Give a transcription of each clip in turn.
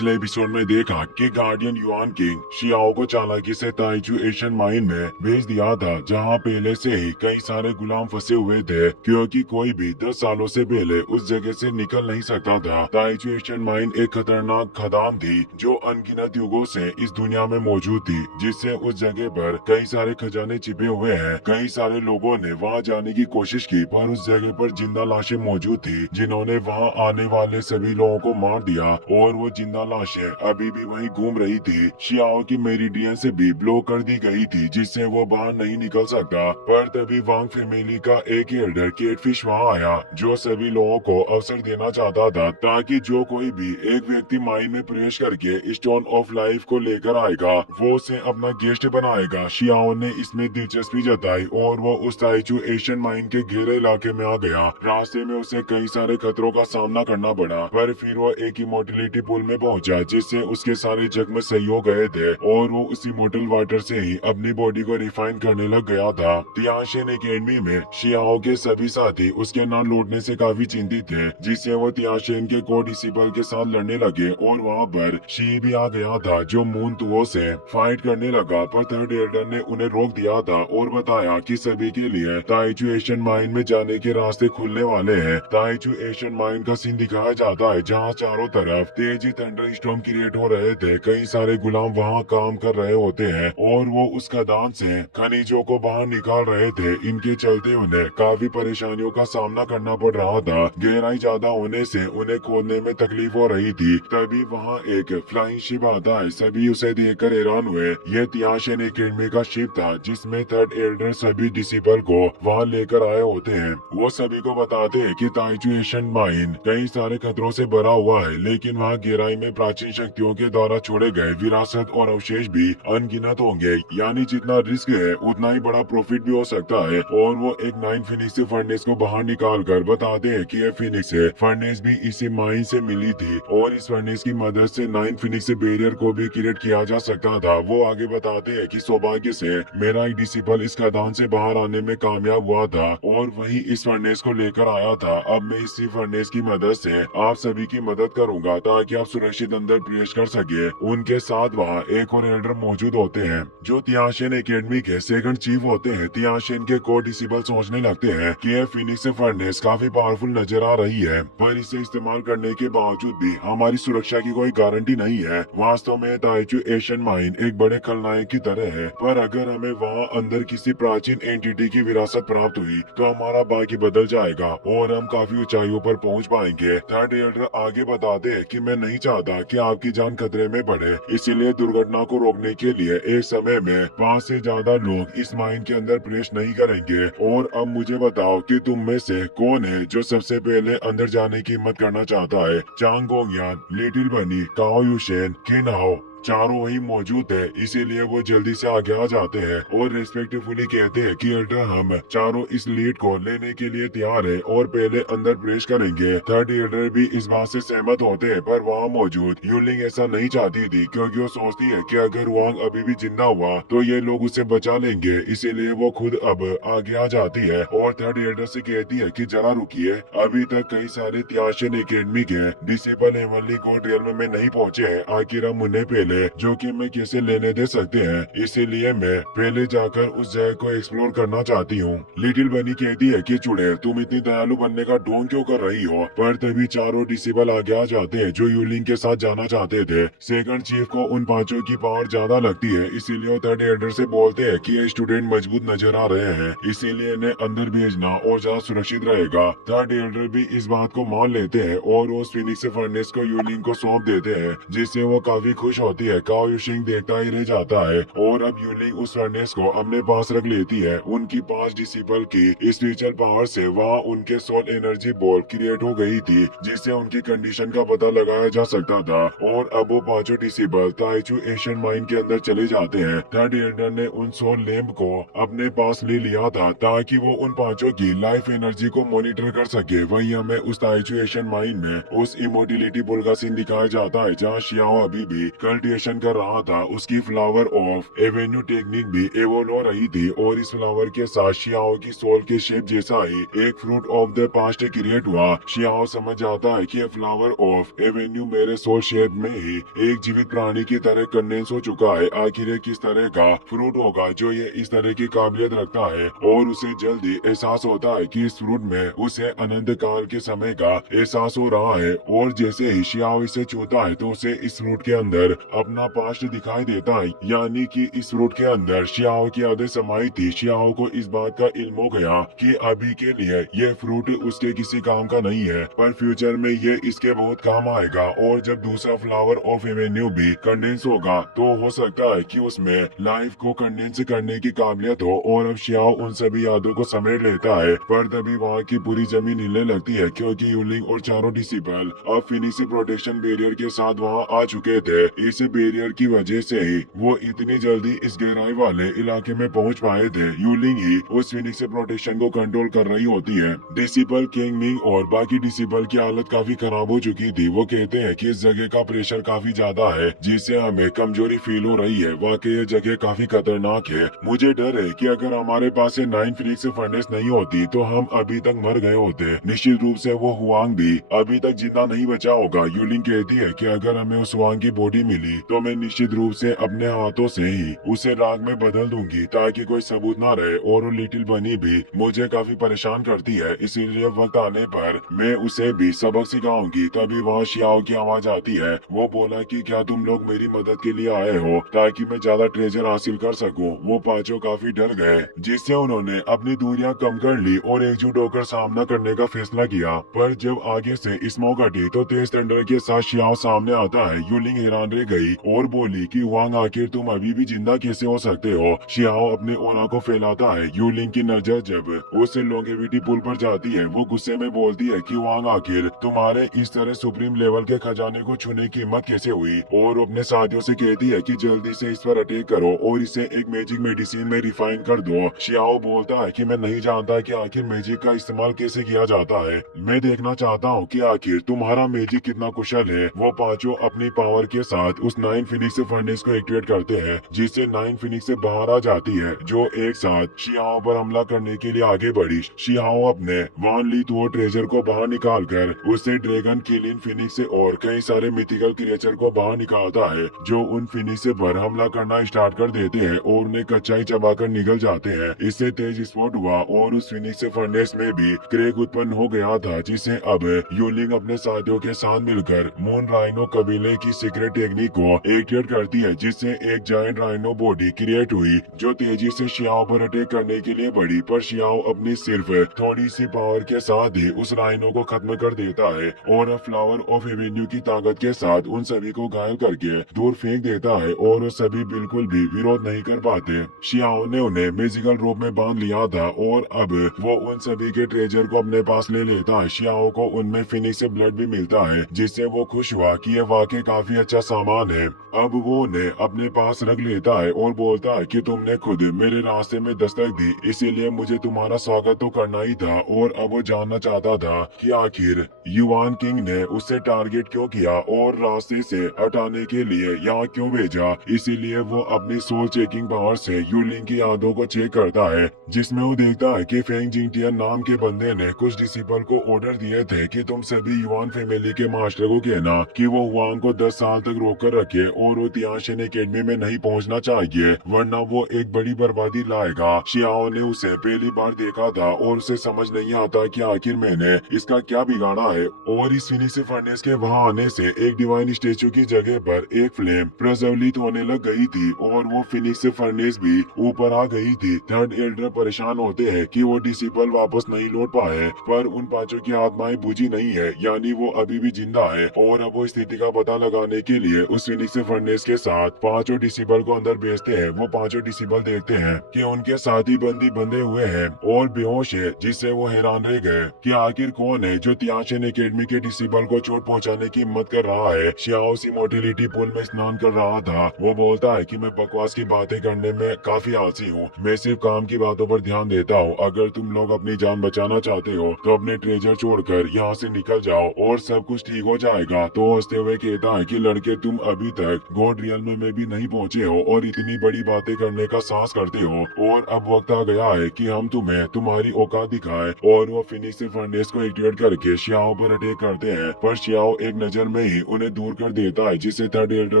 पिछले एपिसोड में देखा कि गार्डियन युआन किंग शियाओ को चालाकी से ताइचू एशियन माइन में भेज दिया था, जहां पहले से ही कई सारे गुलाम फंसे हुए थे, क्योंकि कोई भी 10 सालों से पहले उस जगह से निकल नहीं सकता था। ताइचू एशियन माइन एक खतरनाक खदान थी जो अनगिनत युगों से इस दुनिया में मौजूद थी, जिससे उस जगह पर कई सारे खजाने छिपे हुए हैं। कई सारे लोगों ने वहां जाने की कोशिश की, पर उस जगह पर जिंदा लाशें मौजूद थी जिन्होंने वहां आने वाले सभी लोगों को मार दिया, और वो जिंदा लाशें अभी भी वहीं घूम रही थी। शियाओ की मेरिडियन से भी ब्लॉक कर दी गई थी, जिससे वो बाहर नहीं निकल सकता। पर तभी वांग फैमिली का एक एल्डर केटफिश वहां आया, जो सभी लोगों को अवसर देना चाहता था, ताकि जो कोई भी एक व्यक्ति माइन में प्रवेश करके स्टोन ऑफ लाइफ को लेकर आएगा, वो उसे अपना गेस्ट बनाएगा। शियाओ ने इसमें दिलचस्पी जताई और वो उस ताइचू एशियन माइन के घेरे इलाके में आ गया। रास्ते में उसे कई सारे खतरों का सामना करना पड़ा, पर फिर वो एक इमोर्टलिटी पूल में पहुंचा, जिससे उसके सारे जख्म सही हो गए थे और वो उस इमोर्टल वाटर से ही अपनी बॉडी को रिफाइन करने लग गया था। तियाशिन एकेडमी में शियाओ के सभी साथी उसके ना लौटने से काफी चिंतित थे, जिससे वो तियाशिन के को डिसिपल के साथ लड़ने लगे, और वहाँ पर शी भी आ गया था जो मून तुओ से फाइट करने लगा। पर थर्ड एल्डर ने उन्हें रोक दिया था और बताया कि सभी के लिए ताइचू एशियन माइन में जाने के रास्ते खुलने वाले हैं। ताइचू एशियन माइन का सीन दिखाया जाता है, जहाँ चारों तरफ तेजी थंडर स्टॉर्म क्रिएट हो रहे थे। कई सारे गुलाम वहाँ काम कर रहे होते हैं और वो उस खदान से खनिजों को बाहर निकाल रहे थे। इनके चलते उन्हें काफी परेशानियों का सामना करना पड़ रहा था। गहराई ज्यादा होने से उन्हें खोदने में तकलीफ हो रही थी। तभी वहाँ एक फ्लाइंग शिप आता है। सभी उसे देखकर हैरान हुए। यह तियाशिन एकेडमी का शिप था, जिसमें थर्ड एल्डर सभी डिसिपल को वहाँ लेकर आए होते हैं। वो सभी को बताते हैं कि ताइचू एशियन माइन कई सारे खतरों से भरा हुआ है, लेकिन वहाँ गहराई में प्राचीन शक्तियों के द्वारा छोड़े गए विरासत और अवशेष भी अनगिनत होंगे। यानी जितना रिस्क है उतना ही बड़ा प्रॉफिट भी हो सकता है। और वो एक 9 फिनिक्स से फर्नेस को बाहर निकाल कर बताते हैं कि यह फिनिक्स है फर्नेस भी इसी माइन से मिली थी, और इस फर्नेस की मदद से 9 फिनिक्स से बैरियर को भी क्रिएट किया जा सकता था। वो आगे बताते हैं कि सौभाग्य से मेरा एक डिसिपल इस खदान से बाहर आने में कामयाब हुआ था और वही इस फर्नेस को लेकर आया था। अब मैं इसी फर्नेस की मदद से आप सभी की मदद करूंगा ताकि आप सुरक्षित अंदर प्रवेश कर सके। उनके साथ वहाँ एक और एल्डर मौजूद होते हैं जो तियाशिन एकेडमी के सेकंड चीफ होते हैं। तियाशिन के को डिसिपल सोचने लगते हैं कि यह फिनिक्स फर्नेस काफी पावरफुल नजर आ रही है, पर इसे इस्तेमाल करने के बावजूद भी हमारी सुरक्षा की कोई गारंटी नहीं है। वास्तव में ताइचू एशियन माइन एक बड़े खलनायक की तरह है, पर अगर हमें वहाँ अंदर किसी प्राचीन एंटिटी की विरासत प्राप्त हुई तो हमारा बाकी बदल जाएगा और हम काफी ऊंचाइयों पर पहुंच पाएंगे। थर्ड एल्डर आगे बताते हैं कि मैं नहीं चाहता कि आपकी जान खतरे में पड़े, इसीलिए दुर्घटना को रोकने के लिए एक समय में 5 से ज्यादा लोग इस माइन के अंदर प्रवेश नहीं करेंगे। और अब मुझे बताओ कि तुम में से कौन है जो सबसे पहले अंदर जाने की हिम्मत करना चाहता है। चांग गोंगयान, लिटिल बनी, काओ युशेन, किनाओ चारों वही मौजूद है, इसीलिए वो जल्दी से आगे आ जाते हैं और रिस्पेक्टफुली कहते हैं कि एल्डर हम चारों इस लीड को लेने के लिए तैयार है और पहले अंदर प्रवेश करेंगे। थर्ड एल्डर भी इस बात से सहमत होते हैं, पर वहाँ मौजूद यूलिंग ऐसा नहीं चाहती थी, क्योंकि वो सोचती है कि अगर वांग अभी भी जिंदा हुआ तो ये लोग उसे बचा लेंगे। इसीलिए वो खुद अब आगे आ जाती है और थर्ड एल्डर से कहती है कि जरा रुकिए, अभी तक कई सारे तियाशिन एकेडमी के डिसिपल हेवनली गॉड रियल्म में नहीं पहुँचे हैं। आखिर हम उन्हें पहले जो कि मैं कैसे लेने दे सकते हैं, इसीलिए मैं पहले जाकर उस जगह को एक्सप्लोर करना चाहती हूँ। लिटिल बनी कहती है कि चुड़ैल तुम इतनी दयालु बनने का ढोंग क्यों कर रही हो। पर तभी चारों डिसिबल आगे आ जाते हैं जो यूलिंग के साथ जाना चाहते थे। सेकंड चीफ को उन पांचों की पावर ज्यादा लगती है, इसीलिए वो थर्ड एल्डर से बोलते हैं कि ये स्टूडेंट मजबूत नजर आ रहे हैं, इसीलिए इन्हें अंदर भेजना और ज्यादा सुरक्षित रहेगा। थर्ड एल्डर भी इस बात को मान लेते हैं और उस फिनिक्स फर्नेस को यूलिंग को सौंप देते हैं, जिससे वो काफी खुश होती है। काओ युशिंग देखता ही रह जाता है और अब यूलिंग उस फर्नेस को अपने पास रख लेती है। उनकी 5 डिसिपल की स्पिरिचुअल पावर से वहाँ उनके सोल एनर्जी बॉल क्रिएट हो गई थी, जिससे उनकी कंडीशन का पता लगाया जा सकता था। और अब वो पांचों डिसिपल ताइचू एशियन माइन के अंदर चले जाते हैं। थर्ड एल्डर ने उन सोल लैंप को अपने पास ले लिया था ताकि वो उन पांचों की लाइफ एनर्जी को मॉनिटर कर सके। वही हमें उस ताइचू एशियन माइन में उस इमोटिलिटी पुल का सीन दिखाया जाता है, जहाँ शियाओ अभी भी कल्ट क्रिएशन कर रहा था उसकी फ्लावर ऑफ एवेन्यू टेक्निक भी एवोल्व हो रही थी और इस फ्लावर के साथ शियाओ की सोल के शेप जैसा ही एक fruit of the past create हुआ। शियाओ समझ जाता है कि फ्लावर ऑफ एवेन्यू मेरे सोल शेप में ही एक जीवित प्राणी की तरह कंडेंस हो चुका है। आखिर ये किस तरह का फ्रूट होगा जो ये इस तरह की काबिलियत रखता है, और उसे जल्दी एहसास होता है कि इस फ्रूट में उसे अनंत काल के समय का एहसास हो रहा है। और जैसे ही शियाओ इसे छूता है तो उसे इस फ्रूट के अंदर अपना पास्ट दिखाई देता है, यानी कि इस फ्रूट के अंदर शियाओ की यादें समाई थी। शियाओ को इस बात का इल्म हो गया कि अभी के लिए ये फ्रूट उसके किसी काम का नहीं है, पर फ्यूचर में ये इसके बहुत काम आएगा। और जब दूसरा फ्लावर ऑफ एवेन्यू भी कंडेंस होगा तो हो सकता है कि उसमें लाइफ को कंडेंस करने की काबिलियत हो। और अब शियाओ उन सभी यादों को समेट लेता है, पर तभी वहाँ की पूरी जमीन हिलने लगती है क्योंकि यूलिंग और चारों डिसिपल अब फिनिश प्रोटेक्शन बैरियर के साथ वहाँ आ चुके थे। इस बैरियर की वजह से ही वो इतनी जल्दी इस गहराई वाले इलाके में पहुँच पाए थे। यूलिंग ही उस फिनिक्स प्रोटेक्शन को कंट्रोल कर रही होती है। डिसिपल, किंग मिंग और बाकी डिसिपल की हालत काफी खराब हो चुकी थी। वो कहते हैं कि इस जगह का प्रेशर काफी ज्यादा है जिससे हमें कमजोरी फील हो रही है। वाकई ये जगह काफी खतरनाक है। मुझे डर है कि अगर हमारे पास ये 9 फिनिक्स फर्नेस नहीं होती तो हम अभी तक मर गए होते। निश्चित रूप से वो हुआंग भी अभी तक जिंदा नहीं बचा होगा। यूलिंग कहती है कि अगर हमें उस हुआंग की बॉडी मिली तो मैं निश्चित रूप से अपने हाथों से ही उसे राख में बदल दूंगी ताकि कोई सबूत ना रहे। और वो लिटिल बनी भी मुझे काफी परेशान करती है, इसीलिए वक्त आने पर मैं उसे भी सबक सिखाऊंगी। तभी वहाँ शियाओ की आवाज आती है। वो बोला कि क्या तुम लोग मेरी मदद के लिए आए हो ताकि मैं ज्यादा ट्रेजर हासिल कर सकूं। वो पांचों काफी डर गए जिससे उन्होंने अपनी दूरियां कम कर ली और एकजुट होकर सामना करने का फैसला किया। पर जब आगे से स्मोक हटी तो तेज थंडर के साथ शियाओ सामने आता है। यूलिंग हैरान रह गई और बोली कि वांग आखिर तुम अभी भी जिंदा कैसे हो सकते हो। शियाओ अपने ओना को फैलाता है। यूलिंग की नजर जब उससे लोंगेविटी पुल पर जाती है वो गुस्से में बोलती है कि वांग आखिर तुम्हारे इस तरह सुप्रीम लेवल के खजाने को छूने की हिम्मत कैसे हुई। और अपने साथियों से कहती है कि जल्दी से इस पर अटैक करो और इसे एक मैजिक मेडिसिन में रिफाइन कर दो। शियाओ बोलता है कि मैं नहीं जानता कि आखिर मैजिक का इस्तेमाल कैसे किया जाता है। मैं देखना चाहता हूँ कि आखिर तुम्हारा मैजिक कितना कुशल है। वो पांचों अपनी पावर के साथ उस 9 फिनिक्स फर्नेस को एक्टिवेट करते हैं जिससे 9 फिनिक्स से बाहर आ जाती है जो एक साथ शियाओ पर हमला करने के लिए आगे बढ़ी। शियाओ अपने वान ली तो ट्रेजर को बाहर निकाल कर उससे ड्रैगन, किलिन, फिनिक्स और कई सारे मिथिकल क्रिएचर को बाहर निकालता है जो उन फिनिक्स पर हमला करना स्टार्ट कर देते हैं और उन्हें कच्चाई चबाकर निकल जाते हैं। इससे तेज विस्फोट हुआ और उस फिनिक्स फर्नेस में भी क्रैक उत्पन्न हो गया था जिसे अब यूलिंग अपने साथियों के साथ मिलकर मून राइनो कबीले की सीक्रेट टेक्निक को एक्टिवेट करती है जिससे एक जायंट राइनो बॉडी क्रिएट हुई जो तेजी से शियाओ पर अटैक करने के लिए बढ़ी। पर शियाओ अपनी सिर्फ थोड़ी सी पावर के साथ ही उस राइनो को खत्म कर देता है और फ्लावर ऑफ एवेन्यू की ताकत के साथ उन सभी को घायल करके दूर फेंक देता है और वो सभी बिल्कुल भी विरोध नहीं कर पाते। शियाओ ने उन्हें मैजिकल रोप में बांध लिया था और अब वो उन सभी के ट्रेजर को अपने पास ले लेता है। शियाओ को उनमें फिनिक्स से ब्लड भी मिलता है जिससे वो खुश हुआ कि ये वाकई काफी अच्छा सामान है। अब वो उन्हें अपने पास रख लेता है और बोलता है कि तुमने खुद मेरे रास्ते में दस्तक दी, इसीलिए मुझे तुम्हारा स्वागत तो करना ही था। और अब वो जानना चाहता था कि आखिर युवान किंग ने उससे टारगेट क्यों किया और रास्ते से हटाने के लिए यहाँ क्यों भेजा। इसीलिए वो अपनी सोल चेकिंग पावर से यूलिंग की यादों को चेक करता है जिसमें वो देखता है कि फेंग जिंगटियन नाम के बंदे ने कुछ डिसिपल को ऑर्डर दिए थे कि तुम सभी युवान फैमिली के मास्टर को कहना कि वो हुआंग को 10 साल तक रोक कर रखे और वो तियाशिन एकेडमी में नहीं पहुंचना चाहिए वरना वो एक बड़ी बर्बादी लाएगा। शियाओ ने उसे पहली बार देखा था और उसे समझ नहीं आता कि आखिर मैंने इसका क्या बिगाड़ा है। और इस फिनिक्स फर्नेस के वहां आने से एक डिवाइन स्टेचू की जगह पर एक फ्लेम प्रज्वलित होने लग गई थी और वो फिनिक्स फर्नेस भी ऊपर आ गई थी। थर्ड एल्डर परेशान होते हैं कि वो डिसिपल वापस नहीं लौट पाए, पर उन पांचों की आत्माएं बुझी नहीं है, यानी वो अभी भी जिंदा है। और अब वो स्थिति का पता लगाने के लिए उस फिनिक्स फर्नेस के साथ पांचों डिसिपल को अंदर भेजते हैं। वो पांचों डिसिपल देखते हैं कि उनके साथी बंदी बंधे हुए हैं और बेहोश है, जिससे वो हैरान रह गए कि आखिर कौन है जो तियाशिन एकेडमी के डिसिपल को चोट पहुंचाने की हिम्मत कर रहा है। शियाओ सी मोटिलिटी पुल में स्नान कर रहा था। वो बोलता है कि मैं बकवास की बातें करने में काफी आलसी हूँ, मैं सिर्फ काम की बातों पर ध्यान देता हूँ। अगर तुम लोग अपनी जान बचाना चाहते हो तो अपने ट्रेजर छोड़कर यहाँ से निकल जाओ और सब कुछ ठीक हो जाएगा। तो हंसते हुए कहता है कि लड़के तुम अभी तक गॉड रियल में भी नहीं पहुंचे हो और इतनी बड़ी बातें करने का साहस करते हो, और अब वक्त आ गया है कि हम तुम्हें तुम्हारी औकात दिखाएं। और वो फिनिक्स से फर्नेस को एक्टिवेट करके शियाओ पर अटैक करते हैं, पर शियाओ एक नजर में ही उन्हें दूर कर देता है, जिससे थर्ड एल्डर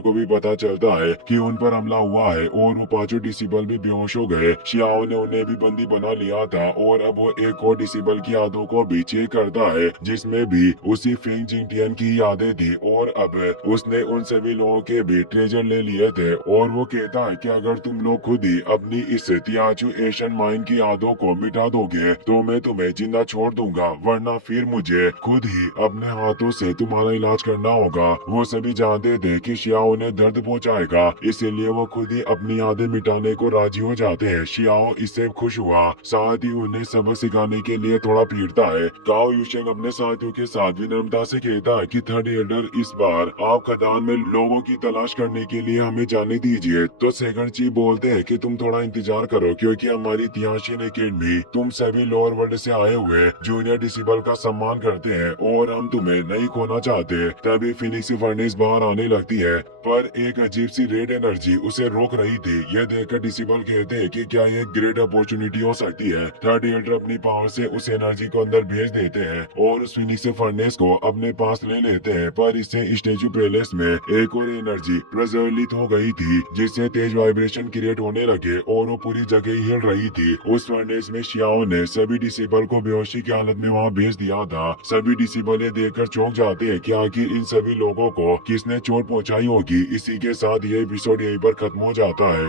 को भी पता चलता है कि उन पर हमला हुआ है और वो पांचों डिसेबल भी बेहोश हो गए। शियाओ ने उन्हें भी बंदी बना लिया था और अब वो एक और डिसेबल की यादों को भी चेक करता है, जिसमें भी उसी फेंग जिंगटियन की यादें थी, और अब उसने उन सभी लोगों के भी ट्रेजर ले लिए थे। और वो कहता है कि अगर तुम लोग खुद ही अपनी इस तियाचू एशियन माइन की यादों को मिटा दोगे तो मैं तुम्हें जिंदा छोड़ दूंगा, वरना फिर मुझे खुद ही अपने हाथों से तुम्हारा इलाज करना होगा। वो सभी जानते थे कि शियाओ ने दर्द पहुंचाएगा, इसीलिए वो खुद ही अपनी यादें मिटाने को राजी हो जाते हैं। शियाओ इससे खुश हुआ, साथ ही उन्हें सबक सिखाने के लिए थोड़ा पीटता है। गाओ यूशेंग अपने साथियों के साथ विनम्रता से कहता है कि थर्ड एल्डर, इस बार आप खदान में लोगों की तलाश करने के लिए हमें जाने दीजिए। तो सेकंड चीफ बोलते हैं कि तुम थोड़ा इंतजार करो, क्योंकि हमारी तियाशिन एकेडमी तुम सभी लोअर वर्ल्ड से आए हुए जूनियर डिसेबल का सम्मान करते हैं और हम तुम्हें नहीं खोना चाहते। तभी फिनिक्स फर्नेस बाहर आने लगती है, पर एक अजीब सी रेड एनर्जी उसे रोक रही थी। यह देखकर डिसेबल कहते हैं कि क्या ये ग्रेट अपॉर्चुनिटी हो सकती है। थर्ड एल्डर अपनी पावर से उस एनर्जी को अंदर भेज देते हैं और उस फिनिक्स फर्नेस को अपने पास ले लेते हैं, पर इससे स्टेचू पैलेस में एक और एनर्जी प्रज्वलित हो गई थी, जिससे तेज वाइब्रेशन क्रिएट होने लगे और वो पूरी जगह ही हिल रही थी। उस फर्नेस में शियाओ ने सभी डिसेबल को बेहोशी की हालत में वहां भेज दिया था। सभी डिसेबल ये देखकर चौंक जाते हैं कि आखिर इन सभी लोगों को किसने चोट पहुंचाई होगी। इसी के साथ ये एपिसोड यहीं पर खत्म हो जाता है।